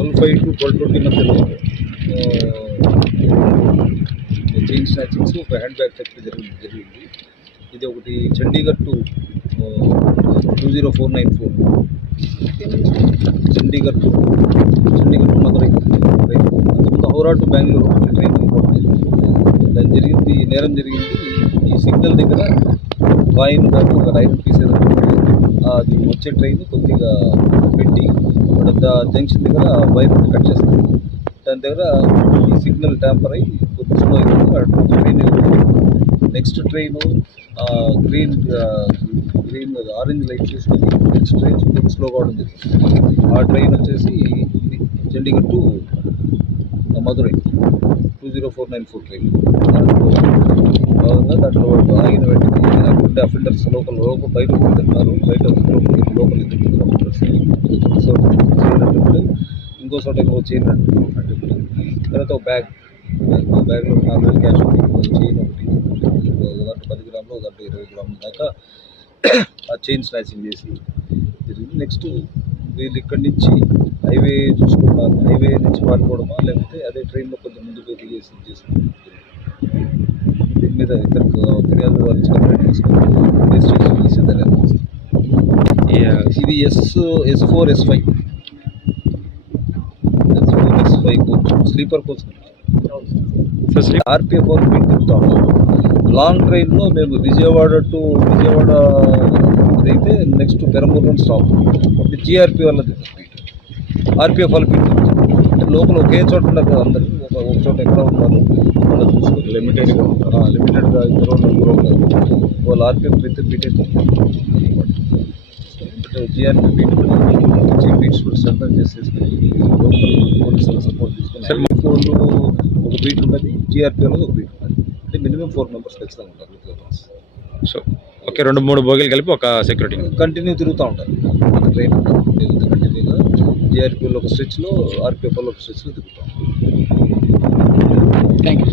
12:05 to 12:20 మధ్యలో chain snatchings, ఒక hand bag theft జరిగింది. ఇది ఒకటి చండీగఢ్ టు 20494 చండీగఢ్ టు మదురై. అంతకుముందు హౌరా టు బెంగళూరు ట్రైన్ దాని జరిగింది. నేరం జరిగింది ఈ సిగ్నల్ దగ్గర. కాయిన్ కానీ ఒక ఐరన్ పీస్ అది వచ్చే ట్రైన్ కొద్దిగా పెట్టి జంక్షన్ దగ్గర వైర్ కట్ చేస్తారు. దాని దగ్గర ఈ సిగ్నల్ ట్యాంపర్ అయ్యి కొద్ది స్లో అయిపోయింది. Train next train green orange light చూసుకొని నెక్స్ట్ ట్రైన్ కొద్దిగా స్లోగా అవడం జరిగింది. ఆ ట్రైన్ వచ్చేసి చండీగఢ్ టు మదురై 20494 ట్రైన్. దాంట్లో ఆగిన వెంటనే అక్కడ అఫెండర్స్ లోపల బయట తింటున్నారు. బయట లోపల తింటున్నారు అఫెండర్స్. సో చేయనట్టు ఇంకో చోట ఇంకో చేయనట్టు తర్వాత ఒక బ్యాగ్లో 4,000 క్యాష్ ఉంది. చైన్ ఒకటి దాంట్లో 10 గ్రాములు, దాంట్లో 20 గ్రాముల దాకా ఆ చైన్ స్నాచింగ్ చేసి జరిగింది. నెక్స్ట్ వీళ్ళు ఇక్కడి నుంచి హైవే చూసుకున్నారు. హైవే నుంచి పారిపోవడమా లేకపోతే అదే ట్రైన్లో కొంచెం ముందుకు దిగేసి చేసుకున్నారు. దీని మీద ఇద్దరు ఫిర్యాదు వాళ్ళు కంప్లైంట్ తీసుకొని ఇన్వెస్టిగేషన్ చేసి దర్యాప్తు చేస్తారు. ఇది S4S5 coach, sleeper coach. RPF వాళ్ళు బీట్ తిరుగుతూ ఉంటారు. లాంగ్ ట్రైన్లో మేము విజయవాడ అయితే నెక్స్ట్ పెరంబూర్ స్టాప్. GRP వాళ్ళది RPF వాళ్ళు బీట్ తిరుగుతారు. అంటే లోపల ఒకే చోట ఉండదు కదా, అందరూ ఒక చోట ఎక్కడ ఉంటారు వాళ్ళు చూసుకొని లిమిటెడ్గా ఇద్దరు నలుగురు ఉంటారు. వాళ్ళు RPF అయితే బీట్ అవుతుంది. బట్ GRP బీట్స్ కూడా శ్రద్ధ చేసేసుకొని లోకల్ పోలీసుల సపోర్ట్ తీసుకొని ఒక బీట్ ఉంటుంది, GRP అనేది ఒక బీట్ ఉంటుంది. అంటే మినిమం 4 మెంబర్స్ ఖచ్చితంగా ఉంటారు. సో ఓకే, 2-3 బోగీలు కలిపి ఒక సెక్యూరిటీ కంటిన్యూ తిరుగుతూ ఉంటారు. ఒక ట్రైన్ కంటిన్యూగా GRP ఒక స్ట్రెచ్లో, RPF ఒక స్ట్రెచ్లో తిరుగుతూ ఉంటారు. Thank you.